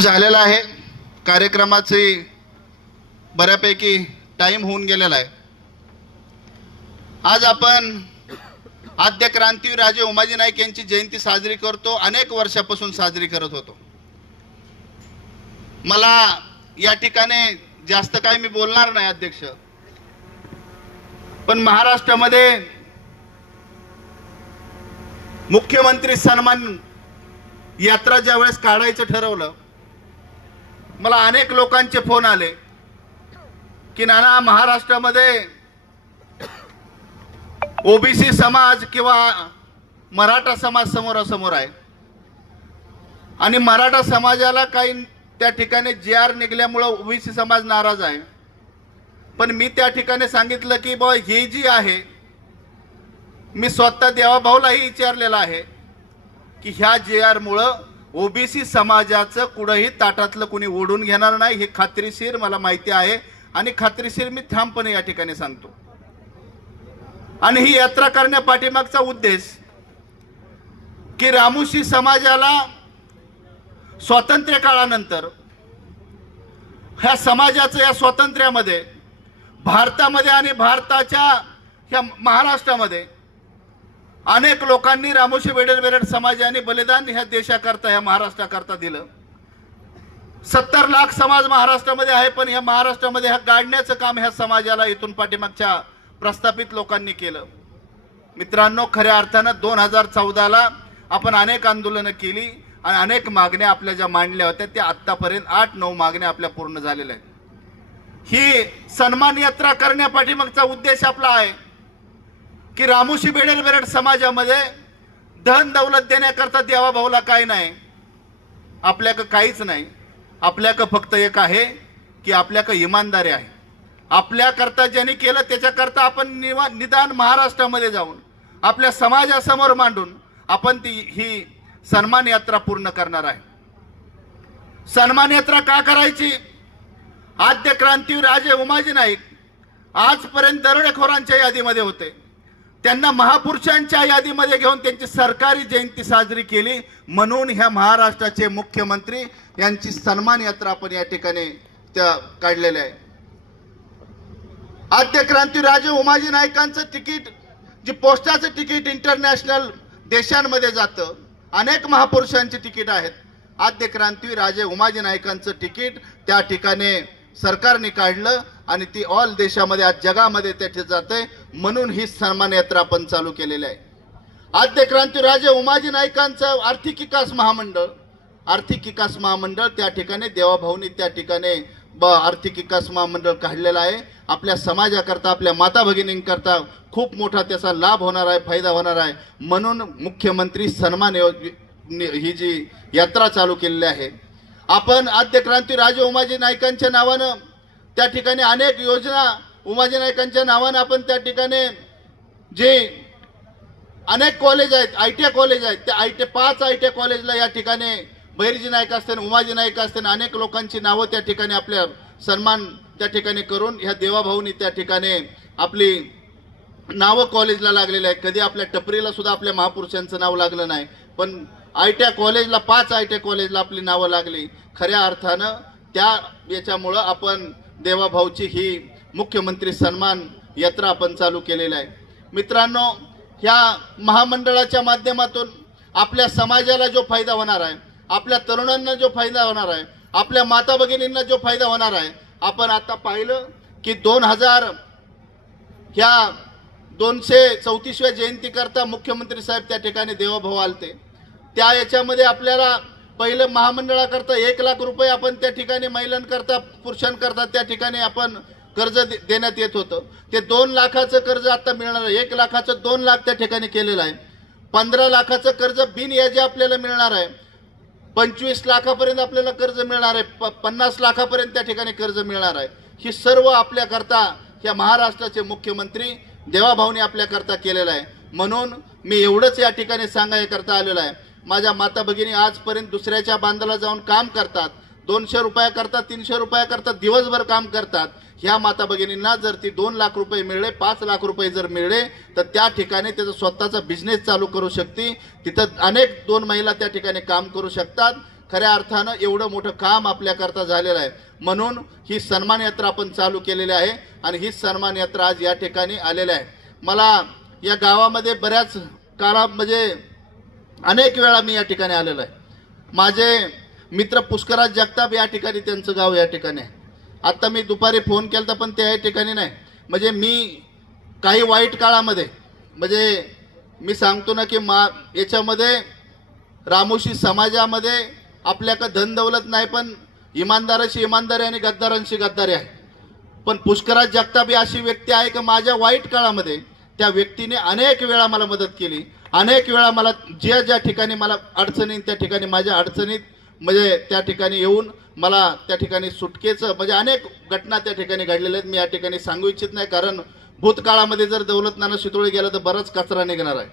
झालेला आहे। कार्यक्रमाचे बऱ्यापैकी टाइम होऊन गेलेला आहे। आज आपण आद्य क्रांतीवीर राजे उमाजी नाईक यांची जयंती साजरी करतो, अनेक वर्षापासून साजरी करत होतो। मला या ठिकाणी जास्त काही मी बोलणार नाही अध्यक्ष, पण महाराष्ट्रामध्ये मुख्यमंत्री सन्मान यात्रा ज्यावेळेस काढायचं ठरवलं, मला अनेक लोकांचे फोन आले की नाना महाराष्ट्रामध्ये ओबीसी समाज किंवा मराठा समाज समोरासमोर आहे आणि मराठा समाजाला काही त्या ठिकाणी जेआर निघल्यामुळे ओबीसी समाज नाराज आहे। पण मी त्या ठिकाणी सांगितलं की बा ही जी आहे, मी स्वतः देवाभाऊलाही विचारलेलं आहे की ह्या जेआर मुळे ओबीसी समाजाचं कुठेही ताटातलं कोणी ओढून घेणार नाही, हे खात्रीशीर मला माहिती आहे आणि खात्रीशीर मी ठामपणे या ठिकाणी सांगतो। आणि ही यात्रा करण्या पाठीमागचा उद्देश की रामोशी समाजाला स्वातंत्र्य काळानंतर ह्या समाजाचं या स्वातंत्र्यामध्ये भारतामध्ये आणि भारताच्या ह्या महाराष्ट्रामध्ये अनेक लोकांनी रामोशी बेडर समाजाने बलिदान ह्या देशाकरता ह्या महाराष्ट्राकरता दिलं। 70 लाख समाज महाराष्ट्रामध्ये आहे, पण ह्या महाराष्ट्रामध्ये ह्या गाडण्याचं काम ह्या समाजाला इथून पाठीमागच्या प्रस्थापित लोकांनी केलं। मित्रांनो, खऱ्या अर्थानं 2014ला आपण अनेक आंदोलनं केली आणि अनेक मागण्या आपल्या ज्या मांडल्या होत्या त्या आतापर्यंत 8-9 मागण्या आपल्या पूर्ण झालेल्या आहेत। ही सन्मान यात्रा करण्या पाठीमागचा उद्देश आपला आहे की रामोशी बेडर समाजामध्ये धन दौलत देण्याकरता देवाभाऊला काही नाही, आपल्याकडे काहीच नाही। आपल्याकडे फक्त एक आहे की आपल्याकडे इमानदारी आहे। आपल्याकरता ज्यांनी केलं त्याच्याकरता आपण निदान महाराष्ट्रामध्ये जाऊन आपल्या समाजासमोर मांडून आपण ही सन्मान यात्रा पूर्ण करणार आहे। सन्मान यात्रा का करायची? आद्य क्रांतीवीर राजे उमाजी नाईक आजपर्यंत दरोडेखोरांच्या यादीमध्ये होते, त्यांना महापुरुषांच्या यादीमध्ये घेऊन त्यांची सरकारी जयंती साजरी केली, म्हणून ह्या महाराष्ट्राचे मुख्यमंत्री यांची सन्मान यात्रा आपण या ठिकाणी त्या काढलेल्या आहे। आद्य क्रांतीवीर राजे उमाजी नाईकांचं तिकीट, जे पोस्टाचं तिकीट इंटरनॅशनल देशांमध्ये जातं, अनेक महापुरुषांची तिकीट आहेत, आद्य क्रांतीवीर राजे उमाजी नाईकांचं तिकीट त्या ठिकाणी सरकारने काढलं आणि ती ऑल देशामध्ये आज जगामध्ये त्याचे जाते, म्हणून ही सन्मान यात्रा आपण चालू केलेली आहे। आद्य क्रांतीवीर राजे उमाजी नाईकांचं आर्थिक विकास महामंडळ त्या ठिकाणी देवाभाऊनी त्या ठिकाणी आर्थिक विकास महामंडळ काढलेला आहे। आपल्या समाजाकरता, आपल्या माता भगिनींकरता खूप मोठा त्याचा लाभ होणार आहे, फायदा होणार आहे, म्हणून मुख्यमंत्री सन्मान ही जी यात्रा चालू केलेली आहे। आपण आद्य क्रांतीवीर राजे उमाजी नाईकांच्या नावानं त्या ठिकाणी अनेक योजना, उमाजी नाईकांच्या नावानं आपण त्या ठिकाणी जे अनेक कॉलेज आहेत, आयटीआय कॉलेज आहेत, त्या 5 आयटीआय कॉलेजला या ठिकाणी बहिर्जी नाईक असतील, उमाजी नाईक असतील, अनेक लोकांची नावं त्या ठिकाणी आपल्या सन्मान त्या ठिकाणी करून ह्या देवाभाऊनी त्या ठिकाणी आपली नावं कॉलेजला लागलेली आहेत। कधी आपल्या टपरीला सुद्धा आपल्या महापुरुषांचं नाव लागलं नाही, पण आयटीआय कॉलेजला 5 आयटीआय कॉलेजला आपली नावं लागली। खऱ्या अर्थानं त्या याच्यामुळं आपण देवाभाऊची ही मुख्यमंत्री सन्मान यात्रा आपण चालू केलेली आहे। मित्रांनो, ह्या महामंडळाच्या माध्यमातून आपल्या समाजाला जो फायदा होणार आहे, आपल्या तरुणांना जो फायदा होणार आहे, आपल्या माता भगिनींना जो फायदा होणार आहे, आपण आता पाहिलं की 234व्या जयंती करता मुख्यमंत्री साहेब त्या ठिकाणी देवाभाऊ आलते। त्या याच्यामध्ये आपल्याला पहिलं महामंडळाकरता 1 लाख रुपये आपण त्या ठिकाणी महिलांकरता, पुरुषांकरता त्या ठिकाणी आपण कर्ज देण्यात येत होतं। ते 2 लाखाचं कर्ज आता मिळणार आहे। 1 लाखाचं 2 लाख त्या ठिकाणी केलेलं आहे। 15 लाखाचं कर्ज बिनयाजी आपल्याला मिळणार आहे। 25 लाखापर्यंत आपल्याला कर्ज मिळणार आहे। 50 लाखापर्यंत त्या ठिकाणी कर्ज मिळणार आहे। ही सर्व आपल्याकरता ह्या महाराष्ट्राचे मुख्यमंत्री देवाभाऊने आपल्याकरता केलेलं आहे। म्हणून मी एवढंच या ठिकाणी सांगायकरता आलेलं आहे, माझ्या माता भगिनी आजपर्यंत दुसऱ्याच्या बांधाला जाऊन काम करतात, 200 रुपया करता 300 रुपया करता दिवसभर काम करतात। ह्या माता भगिनींना जर ती 2 लाख रुपये मिळले, 5 लाख रुपये जर मिळले, तर त्या ठिकाणी त्याचा स्वतःचा बिझनेस चालू करू शकते। तिथं अनेक 2 महिला त्या ठिकाणी काम करू शकतात। खऱ्या अर्थानं एवढं मोठं काम आपल्याकरता झालेलं आहे, म्हणून ही सन्मान यात्रा आपण चालू केलेली आहे आणि ही सन्मान यात्रा आज या ठिकाणी आलेली आहे। मला या गावामध्ये बऱ्याच काळा म्हणजे अनेक वेळा मी या ठिकाणी आलेलो आहे। माझे मित्र पुष्कराज जगताप या ठिकाणी, त्यांचं गाव या ठिकाणी आहे। आता मी दुपारी फोन केला पण ते या ठिकाणी नाही। म्हणजे मी काही वाईट काळामध्ये म्हणजे मी सांगतो ना की याच्यामध्ये रामोशी समाजामध्ये आपल्याकडे धन दौलत नाही, पण इमानदाराची इमानदारी आणि गद्दारांची गद्दारी आहे। पण पुष्कराज जगताप ही अशी व्यक्ती आहे की माझ्या वाईट काळामध्ये त्या व्यक्तीने अनेक वेळा मला मदत केली, अनेक वेळा मला ज्या ठिकाणी मला अडचणी त्या ठिकाणी माझ्या अडचणीत म्हणजे त्या ठिकाणी येऊन मला त्या ठिकाणी सुटकेचं म्हणजे अनेक घटना त्या ठिकाणी घडलेल्या आहेत। मी या ठिकाणी सांगू इच्छित नाही, कारण भूतकाळामध्ये जर दौलत नाना शितोळे गेला तर बराच कचरा निघणार आहे।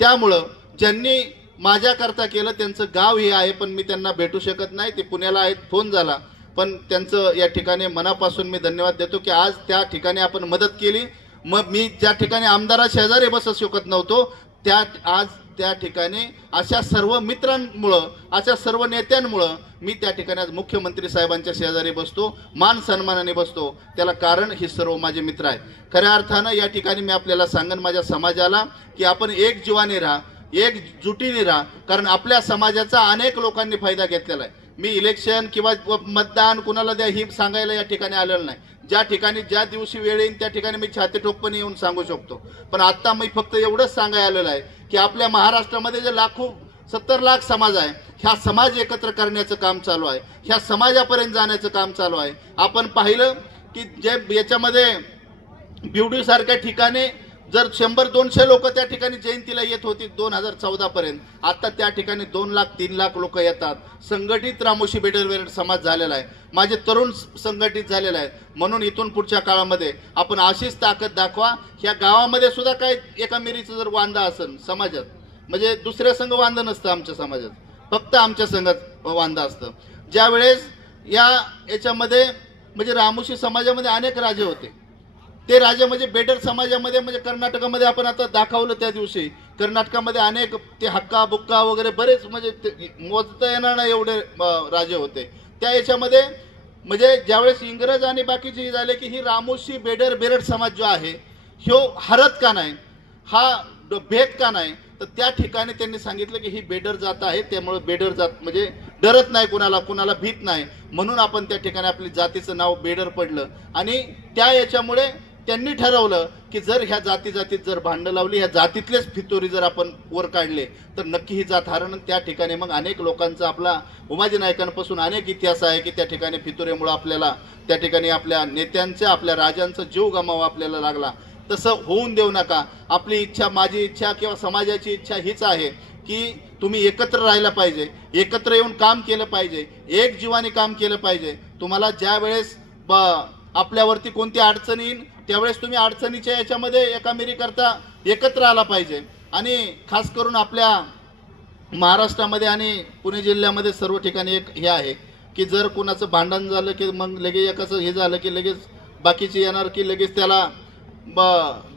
त्यामुळं ज्यांनी माझ्याकरता केलं त्यांचं गाव हे आहे, पण मी त्यांना भेटू शकत नाही, ते पुण्याला आहेत, फोन झाला, पण त्यांचं या ठिकाणी मनापासून मी धन्यवाद देतो की आज त्या ठिकाणी आपण मदत केली। मग मी ज्या ठिकाणी आमदारा शेजारी बसू शकत नव्हतो आज त्या ठिकाणी अशा सर्व मित्रांमुळं अशा सर्व नेत्यांमुळं मी त्या ठिकाणी आज मुख्यमंत्री साहेबांच्या शेजारी बसतो, मान सन्मानाने बसतो। त्याला कारण हे सर्व माझे मित्र आहेत। खऱ्या अर्थानं या ठिकाणी मी आपल्याला सांगन माझ्या समाजाला की आपण एक जीवाने राहा, एकजुटीने राहा, कारण आपल्या समाजाचा अनेक लोकांनी फायदा घेतलेला आहे। मी इलेक्शन किंवा मतदान कुणाला द्या ही सांगायला या ठिकाणी आलेलं नाही। ज्या ठिकाणी ज्या दिवशी वेळ येईल त्या ठिकाणी मी छाती ठोकपणे येऊन सांगू शकतो, पण आता मी फक्त एवढंच सांगायला आलेलं आहे की आपल्या महाराष्ट्रामध्ये जे 70 लाख समाज आहे, ह्या समाज एकत्र करण्याचं काम चालू आहे, ह्या समाजापर्यंत जाण्याचं काम चालू आहे। आपण पाहिलं की जे याच्यामध्ये बिवडी सारख्या ठिकाणी जर 100-200 लोक त्या ठिकाणी जयंतीला येत होती 2014 पर्यंत, आता त्या ठिकाणी 2 लाख 3 लाख लोक येतात। संघटित रामोशी बेडर समाज झालेला आहे, माझे तरुण संघटित झालेला आहे। म्हणून इथून पुढच्या काळामध्ये आपण अशीच ताकद दाखवा। ह्या गावामध्ये सुद्धा काय एका मिरीचं जर वांदा असेल समाजात, म्हणजे दुसऱ्या संघ वांदा नसतं आमच्या समाजात, फक्त आमच्या संघात वांदा असतं। ज्यावेळेस याच्यामध्ये म्हणजे रामोशी समाजामध्ये अनेक राजे होते, ते राजे म्हणजे बेडर समाजामध्ये म्हणजे कर्नाटकामध्ये आपण आता दाखवलं त्या दिवशी, कर्नाटकामध्ये अनेक ते हक्का बुक्का वगैरे बरेच म्हणजे मोजता येणार नाही एवढे राजे होते। त्या याच्यामध्ये म्हणजे ज्यावेळेस इंग्रज आणि बाकीचे झाले की ही रामोशी बेरड समाज जो आहे ह्यो हरत का नाही, हा भेद का नाही, तर त्या ठिकाणी त्यांनी सांगितलं की ही बेडर जात आहे, त्यामुळे बेडर जात म्हणजे डरत नाही, कुणाला भीत नाही, म्हणून आपण त्या ठिकाणी आपली जातीचं नाव बेडर पडलं। आणि त्या याच्यामुळे त्यांनी ठरवलं की जर ह्या जातीत जर भांडण लावली, ह्या जातीतलेच फितोरी जर आपण वर काढले तर नक्की ही जात हरण। त्या ठिकाणी मग अनेक लोकांचा आपला उमाजी नायकांपासून अनेक इतिहास आहे की त्या ठिकाणी फितोरीमुळे आपल्याला त्या ठिकाणी आपल्या नेत्यांचा आपल्या राजांचा जीव गमावा आपल्याला लागला। तसं होऊन देऊ नका। आपली इच्छा, माझी इच्छा किंवा समाजाची इच्छा हीच आहे की तुम्ही एकत्र राहायला पाहिजे, एकत्र येऊन काम केलं पाहिजे, एक जीवाने काम केलं पाहिजे। तुम्हाला ज्या वेळेस आपल्यावरती कोणती अडचण येईल त्यावेळेस तुम्ही अडचणीच्या याच्यामध्ये एकामेरी करता एकत्र आला पाहिजे। आणि खास करून आपल्या महाराष्ट्रामध्ये आणि पुणे जिल्ह्यामध्ये सर्व ठिकाणी एक हे आहे की जर कोणाचं भांडण झालं की मग लगेच एकाचं हे झालं की लगेच बाकीचे येणार की लगेच त्याला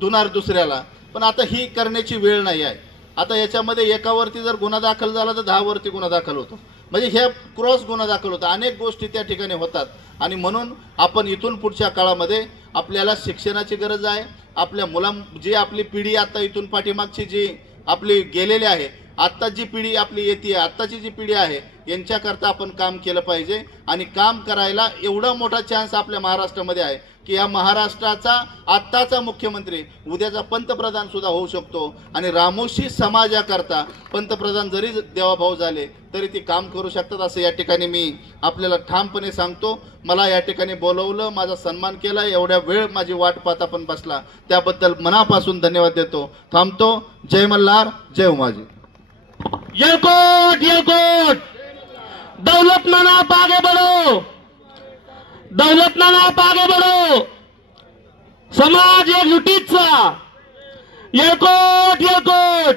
धुणार दुसऱ्याला, पण आता ही करण्याची वेळ नाही आहे। आता याच्यामध्ये एकावरती जर गुन्हा दाखल झाला तर 10 वरती गुन्हा दाखल होतो, म्हणजे हे क्रॉस गुन्हा दाखल होता, अनेक गोष्टी त्या ठिकाणी होतात। आणि म्हणून आपण इथून पुढच्या काळामध्ये आपल्याला शिक्षणाची गरज आहे। आपल्या जी आपली पिढी आता इथून पाठीमागची जी आपली गेलेली आहे, आता जी पिढी आपली येते, आत्ताची जी पिढी आहे यांच्याकरता आपण काम केलं पाहिजे। आणि काम करायला एवढा मोठा चान्स आपल्या महाराष्ट्रामध्ये आहे की या महाराष्ट्राचा आत्ताचा मुख्यमंत्री उद्याचा पंतप्रधान सुद्धा होऊ शकतो। आणि रामोशी समाजाकरता पंतप्रधान जरी देवाभाऊ झाले तरी ते काम करू शकतात, असं या ठिकाणी मी आपल्याला ठामपणे सांगतो। मला या ठिकाणी बोलवलं, माझा सन्मान केला, एवढ्या वेळ माझी वाट पाहत आपण बसला, त्याबद्दल मनापासून धन्यवाद देतो। थांबतो। जय मल्हार, जय उमाजी। येलकोट येलकोट, दौलत नाना आप आगे बढ़ो, दौलत नाना आप आगे बढ़ो, समाज एकजुटीचा। येलकोट येलकोट।